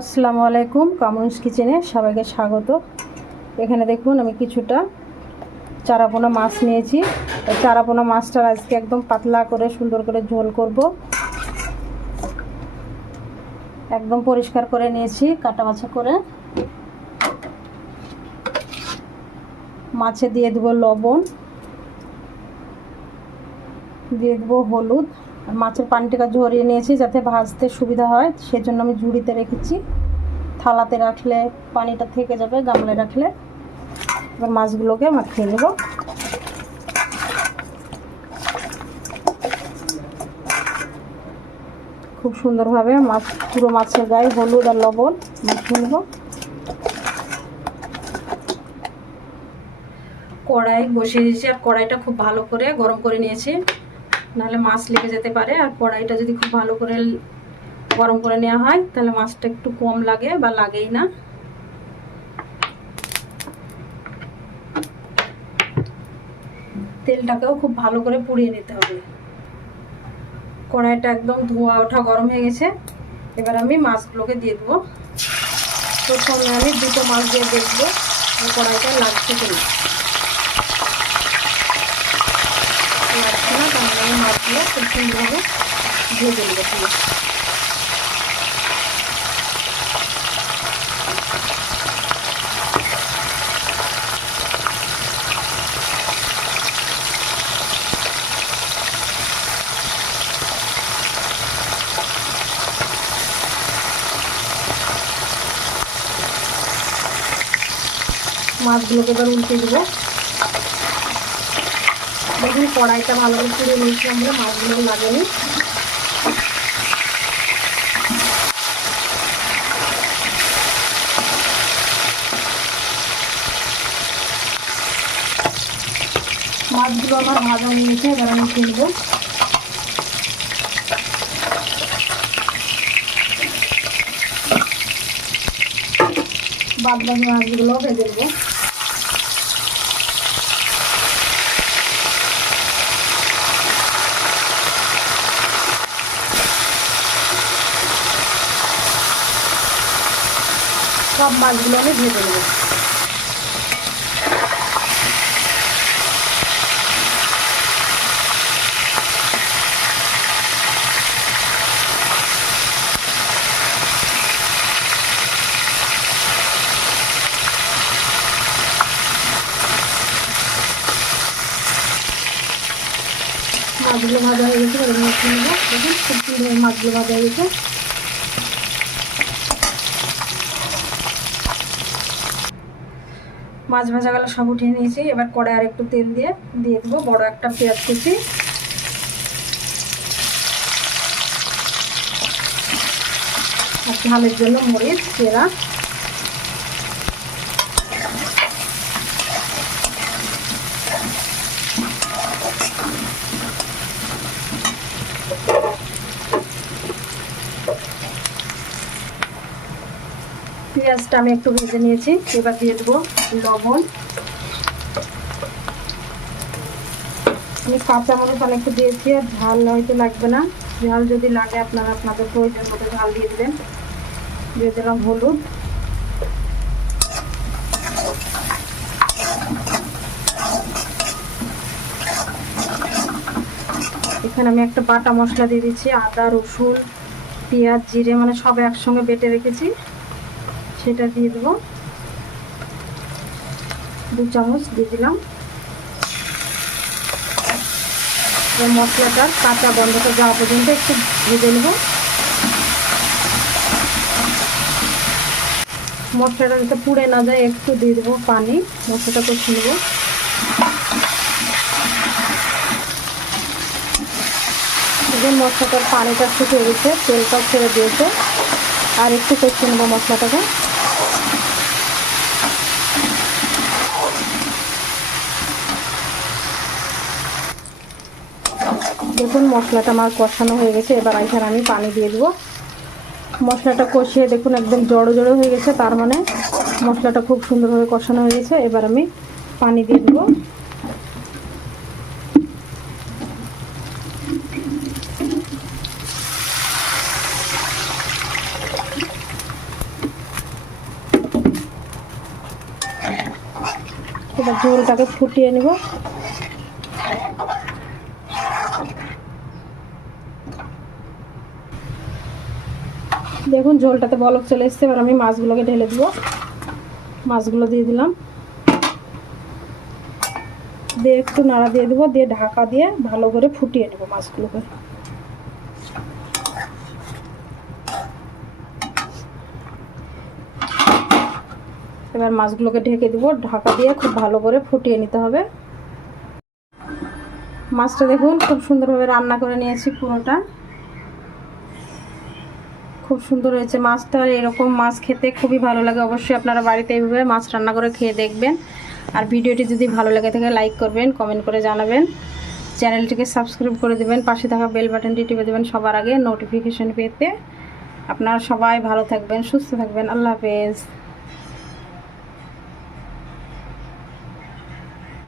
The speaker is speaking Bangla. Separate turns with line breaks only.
আসসালামু আলাইকুম কামরুন্স কিচেনে সবাইকে স্বাগত। এখানে দেখুন, আমি কিছুটা চারাপোনা মাছ নিয়েছি। চারাপোনা মাছটার আজকে একদম পাতলা করে সুন্দর করে ঝোল করব। একদম পরিষ্কার করে নিয়েছি, কাটা বাছা করে। মাছে দিয়ে দেবো লবণ, দিয়ে দেবো হলুদ। মাছের পানিটাকে ঝরিয়ে নিয়েছি যাতে ভাজতে সুবিধা হয়। সেজন্য আমি ঝুড়িতে রেখেছি। থালাতে রাখলে পানিটা থেকে যাবে, গামলায় রাখলে। এবার মাছগুলোকে মাখিয়ে নেব। খুব সুন্দরভাবে মাছ, পুরো মাছের গায়ে হলুদ আর লবণ মাখিয়ে নেব। কড়াই বসিয়ে দিয়েছি আর কড়াইটা খুব ভালো করে গরম করে নিয়েছি। নাহলে মাছ লেগে যেতে পারে, আর কড়াইটা যদি খুব ভালো করে গরম করে নেওয়া হয়, তাহলে মাছটা একটু কম লাগে বা লাগেই না। তেলটাকেও খুব ভালো করে পুড়িয়ে নিতে হবে। কড়াইটা একদম ধোয়া ওঠা গরম হয়ে গেছে। এবার আমি মাছগুলোকে দিয়ে দেবো। প্রথমে আমি দুটো মাছ দিয়ে দেখব কড়াইটা লাগছে কিনা। লাগছে না তাহলে আমি মাছগুলো খুব সুন্দরভাবে ভেজে নেব পুরো মাছগুলোকে এবার উল্টে দেবো দেখুন কড়াইটা ভালো করে পুড়ে নিয়েছিলাম বলে মাছগুলো লাগেনি মাছগুলো আমার ভাজা নিয়েছে এবার আমি ফেলব। বাদ বাকি মাছগুলো ভেজে দেবো সব মাছগুলো আমি ভেজে নেব। মাছগুলো ভাজা হয়ে গেছে, এবার খুব সুন্দর মাছগুলো ভাজা হয়ে গেছে। মাছ ভাজা গেল সব উঠিয়ে নিয়েছি। এবার কড়াই আর একটু তেল দিয়ে দিয়ে দেবো বড় একটা পেঁয়াজ কুচি। আর ঝালের জন্য মরিচ কেরা পেঁয়াজটা আমি একটু ভেজে নিয়েছি, এবার দিয়ে দেবো লবণ। আমি কাঁচা মরিচ অনেকটা দিয়েছি, আর ঝাল হয়তো লাগবে না। ঝাল যদি লাগে আপনারা আপনাদের প্রয়োজন মতো ঝাল দিয়ে দেবেন। দিয়ে দিলাম হলুদ। এখানে আমি একটা বাটা মশলা দিয়ে দিচ্ছি, আদা, রসুন, পেঁয়াজ, জিরে মানে সব একসঙ্গে বেটে রেখেছি। সেটা দিয়ে দেবো। দু চামচ দিয়ে দিলাম। মশলাটার কাঁচা বন্ধটা যাওয়া পর্যন্ত একটু ভেজে নেব। মশলাটা যাতে পুড়ে না যায়, একটু দিয়ে দেবো পানি। মশলাটা কষে নেব। দেখুন মশলাটার পানিটা শুকিয়ে গেছে তেলটা ছেড়ে দিয়েছে। আর একটু কষে নেব মশলাটাকে। দেখুন, মশলাটা আমার কষানো হয়ে গেছে। এবার এখানে আমি পানি দিয়ে দেবো। মশলাটা কষিয়ে দেখুন, একদম জড়ো জড়ো হয়ে গেছে। তার মানে মশলাটা খুব সুন্দরভাবে কষানো হয়ে গেছে। এবার আমি পানি দিয়ে দেবো। এবার ঝোলটাকে ফুটিয়ে নেব। দেখুন ঝোলটাতে বলক চলে এসছে। এবার আমি মাছগুলোকে ঢেলে দিব। মাছগুলো দিয়ে দিলাম। দিয়ে একটু নাড়া দিয়ে দেবো, দিয়ে ঢাকা দিয়ে ভালো করে ফুটিয়ে নেব মাছগুলোকে। এবার মাছগুলোকে ঢেকে দিব। ঢাকা দিয়ে খুব ভালো করে ফুটিয়ে নিতে হবে। মাছটা দেখুন, খুব সুন্দরভাবে রান্না করে নিয়েছি পুরোটা। খুব সুন্দর হয়েছে মাছটা এরকম মাছ খেতে খুবই ভালো লাগে। অবশ্যই আপনারা বাড়িতে এইভাবে মাছ রান্না করে খেয়ে দেখবেন। আর ভিডিওটি যদি ভালো লাগে থাকে লাইক করবেন কমেন্ট করে জানাবেন। চ্যানেলটিকে সাবস্ক্রাইব করে দেবেন, পাশে থাকা বেল বাটনটি টিপে দেবেন সবার আগে নোটিফিকেশান পেতে। আপনারা সবাই ভালো থাকবেন, সুস্থ থাকবেন। আল্লাহ হাফেজ।